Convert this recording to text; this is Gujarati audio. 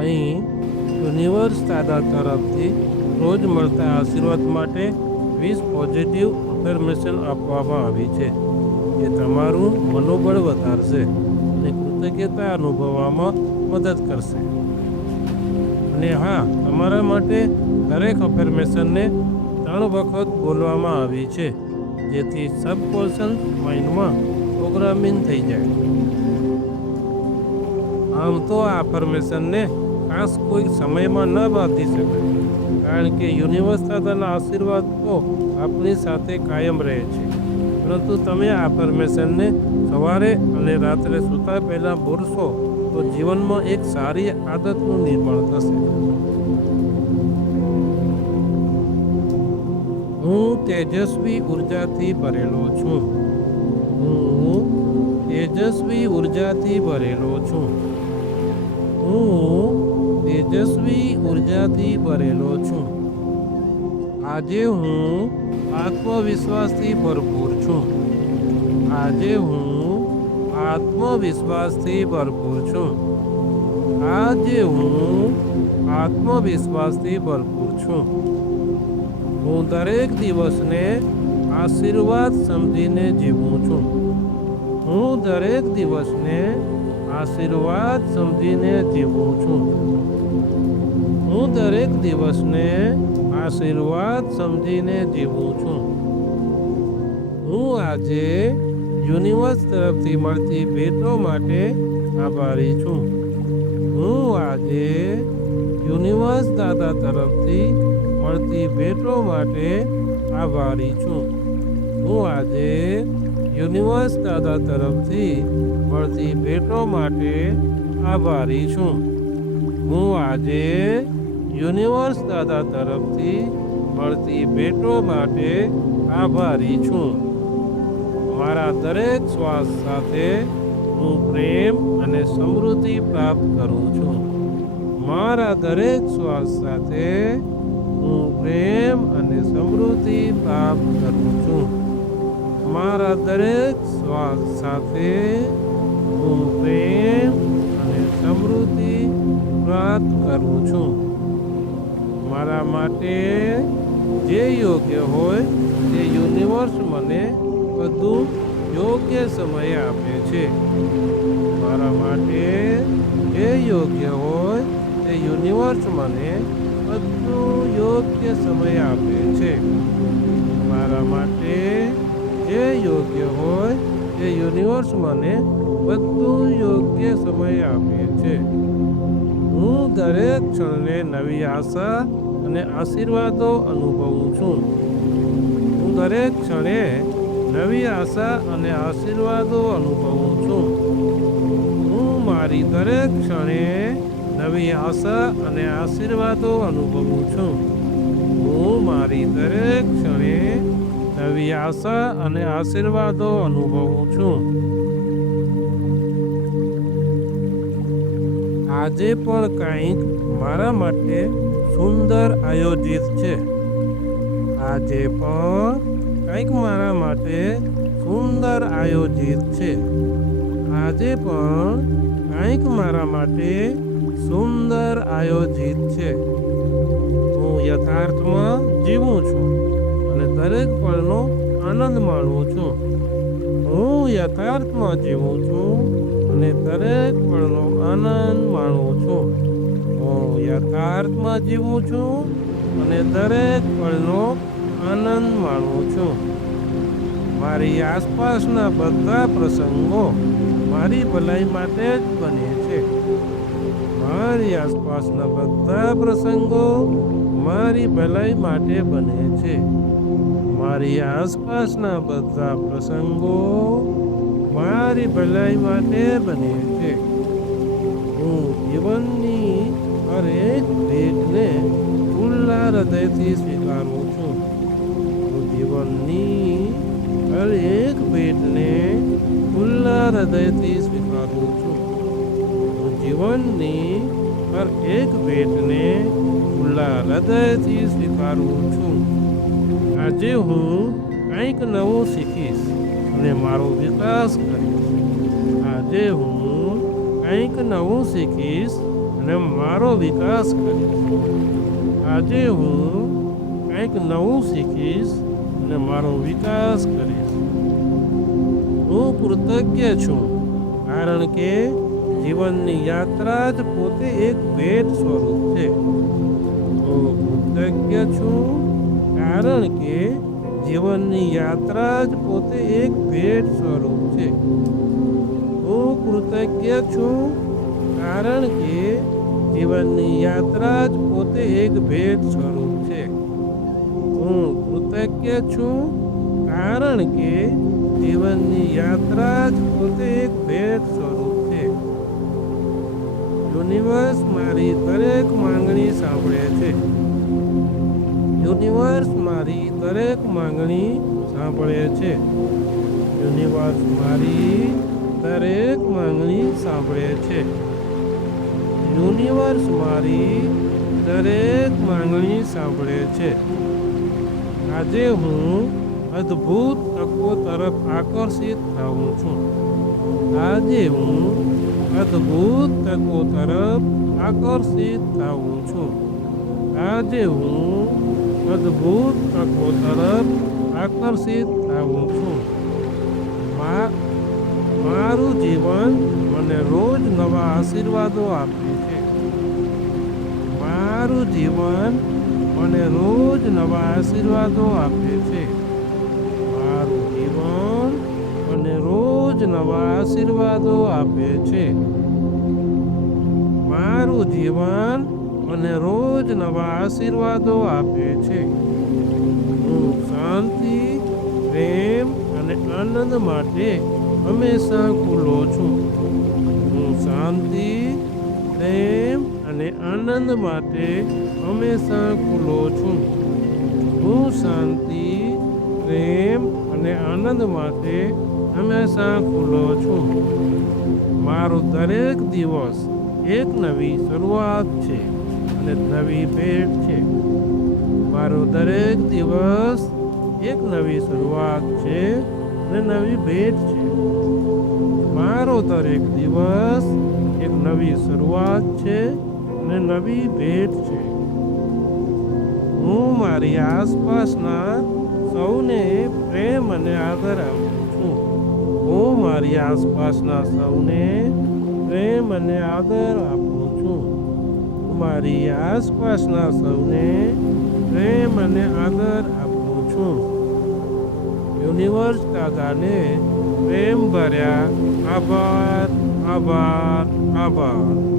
અહીં યુનિવર્સ દાદા તરફથી રોજ મળતા આશીર્વાદ માટે 20 પોઝિટિવ અફર્મેશન આપવામાં આવી છે, જે તમારું મનોબળ વધારશે અને કૃતજ્ઞતા અનુભવવામાં મદદ કરશે. અને હા, તમારા માટે દરેક અફર્મેશનને 3 વખત બોલવામાં આવી છે, જેથી સબકોન્શિયસ માઇન્ડમાં પ્રોગ્રામિંગ થઈ જાય. આમ તો આ અફર્મેશનને ખાસ કોઈ સમયમાં ન બાંધી શકાય, કારણ કે યુનિવર્સ દાદાના આશીર્વાદ તો આપણી સાથે કાયમ રહે છે. પરંતુ તમે આ અફર્મેશનને સવારે અને રાત્રે સૂતા પહેલાં બોલશો તો જીવનમાં એક સારી આદતનું નિર્માણ થશે. હું તેજસ્વી ઉર્જાથી ભરેલો છું. હું તેજસ્વી ઉર્જાથી ભરેલો છું. હું તેજસ્વી ઉર્જાથી ભરેલો છું. આજે હું આત્મવિશ્વાસથી ભરપૂર છું. આજે હું આત્મવિશ્વાસથી ભરપૂર છું. આજે હું આત્મવિશ્વાસથી ભરપૂર છું. હું દરેક દિવસને આશીર્વાદ સમજીને જીવું છું. હું દરેક દિવસને આશીર્વાદ સમજીને જીવું છું. હું દરેક દિવસને આશીર્વાદ સમજીને જીવું છું. હું આજે યુનિવર્સ તરફથી મળતી ભેટો માટે આભારી છું. હું આજે યુનિવર્સ દાદા તરફથી મળતી ભેટો માટે આભારી છું. હું આજે યુનિવર્સ દાદા તરફથી મળતી ભેટો માટે આભારી છું. હું આજે યુનિવર્સ દાદા તરફથી મળતી ભેટો માટે આભારી છું. મારા દરેક શ્વાસ સાથે હું પ્રેમ અને સમૃદ્ધિ પ્રાપ્ત કરું છું. મારા દરેક શ્વાસ સાથે હું પ્રેમ અને સમૃદ્ધિ પ્રાપ્ત કરું છું. મારા દરેક શ્વાસ સાથે હું પ્રેમ અને સમૃદ્ધિ પ્રાપ્ત કરું છું. મારા માટે જે યોગ્ય હોય તે યુનિવર્સ મને બધું યોગ્ય સમય આપે છે. મારા માટે જે યોગ્ય હોય તે યુનિવર્સ મને બધું યોગ્ય સમય આપે છે. મારા માટે જે યોગ્ય હોય તે યુનિવર્સ મને બધું યોગ્ય સમય આપે છે. હું દરેક ક્ષણને નવી આશા અને આશીર્વાદો અનુભવું છું. હું દરેક ક્ષણે નવી આશા અને આશીર્વાદો અનુભવું છું. હું મારી દરેક ક્ષણે નવી આશા અને આશીર્વાદો અનુભવું છું. હું મારી દરેક ક્ષણે નવી આશા અને આશીર્વાદો અનુભવું છું. આજે પણ કંઈક મારા માટે સુંદર આયોજિત છે. આજે પણ કંઈક મારા માટે સુંદર આયોજિત છે. આજે પણ કંઈક મારા માટે સુંદર આયોજિત છે. હું યથાર્થમાં જીવું છું અને દરેક પળનો આનંદ માણું છું. હું યથાર્થમાં જીવું છું અને દરેક પળનો આનંદ માણું છું. હું યથાર્થમાં જીવું છું અને દરેક પળનો આનંદ માણું છું. મારી આસપાસના બધા પ્રસંગો મારી ભલાઈ માટે જ બને છે. મારી આસપાસના બધા પ્રસંગો મારી ભલાઈ માટે બને છે. મારી આસપાસના બધા પ્રસંગો મારી ભલાઈ માટે બને છે. હું જીવનની હરેક ભેટને ખુલ્લા હૃદયથી સ્વીકારું છું. હું જીવનની હરેક ભેટને ખુલ્લા હૃદયથી સ્વીકારું છું. હું જીવનની હરેક ભેટને ખુલ્લા હૃદયથી સ્વીકારું છું. આજે હું કંઈક નવું શીખીશ અને મારો વિકાસ કરીશ. આજે હું કંઈક નવું શીખીશ અને મારો વિકાસ કરીશ. આજે હું કંઈક નવું શીખીશ અને મારો વિકાસ કરીશ. હું કૃતજ્ઞ છું કારણ કે જીવનની યાત્રા જ પોતે એક ભેટ સ્વરૂપ છે. હું કૃતજ્ઞ છું કારણ કે જીવનની યાત્રા જ પોતે એક ભેટ સ્વરૂપ છે. હું કૃતજ્ઞ છું કારણ કે જીવનની યાત્રા જ પોતે એક ભેટ સ્વરૂપ છે. હું કૃતજ્ઞ છું કારણ કે જીવનની યાત્રા જ પોતે એક ભેટ સ્વરૂપ છે. યુનિવર્સ મારી દરેક માંગણી સાંભળે છે. યુનિવર્સ મારી દરેક માંગણી સાંભળે છે. યુનિવર્સ મારી દરેક માંગણી સાંભળે છે. યુનિવર્સ મારી દરેક માંગણી સાંભળે છે. આજે હું અદ્ભુત તકો તરફ આકર્ષિત થાઉં છું. આજે હું અદ્ભુત તકો તરફ આકર્ષિત થાઉં છું. આજે હું અદ્ભુત તકો તરફ આકર્ષિત થાઉં છું. મારું જીવન મને રોજ નવા આશીર્વાદો આપે છે. મારું જીવન મને રોજ નવા આશીર્વાદો આપે છે. મારું જીવન મને રોજ નવા આશીર્વાદો આપે છે. મારું જીવન મને રોજ નવા આશીર્વાદો આપે છે. હું શાંતિ, પ્રેમ અને આનંદ માટે હંમેશા ખુલ્લો છું. હું શાંતિ, પ્રેમ અને આનંદ માટે હંમેશા ખુલ્લો છું. હું શાંતિ, પ્રેમ અને આનંદ માટે હંમેશા ખુલ્લો છું. મારો દરેક દિવસ એક નવી શરૂઆત છે અને નવી ભેટ છે. મારો દરેક દિવસ એક નવી શરૂઆત છે અને નવી ભેટ છે. મારો દરેક દિવસ એક નવી શરૂઆત છે અને નવી ભેટ છે. હું મારી આસપાસના સૌને પ્રેમ અને આદર આપું છું. હું મારી આસપાસના સૌને પ્રેમ અને આદર આપું છું. હું મારી આસપાસના સૌને પ્રેમ અને આદર આપું છું. યુનિવર્સ દાદાને પ્રેમ ભર્યા આભાર, આભાર, આભાર.